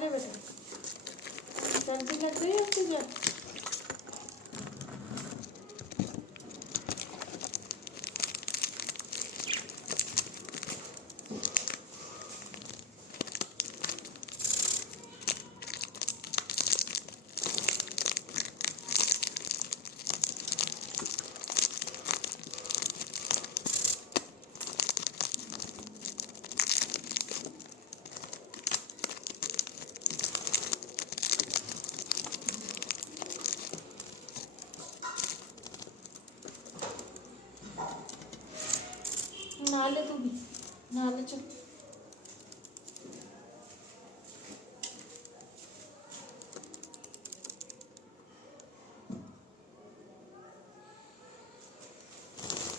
रे बेटा, सर्दी लग गई है तुझे? नहा ले तू भी, नहा ले चल।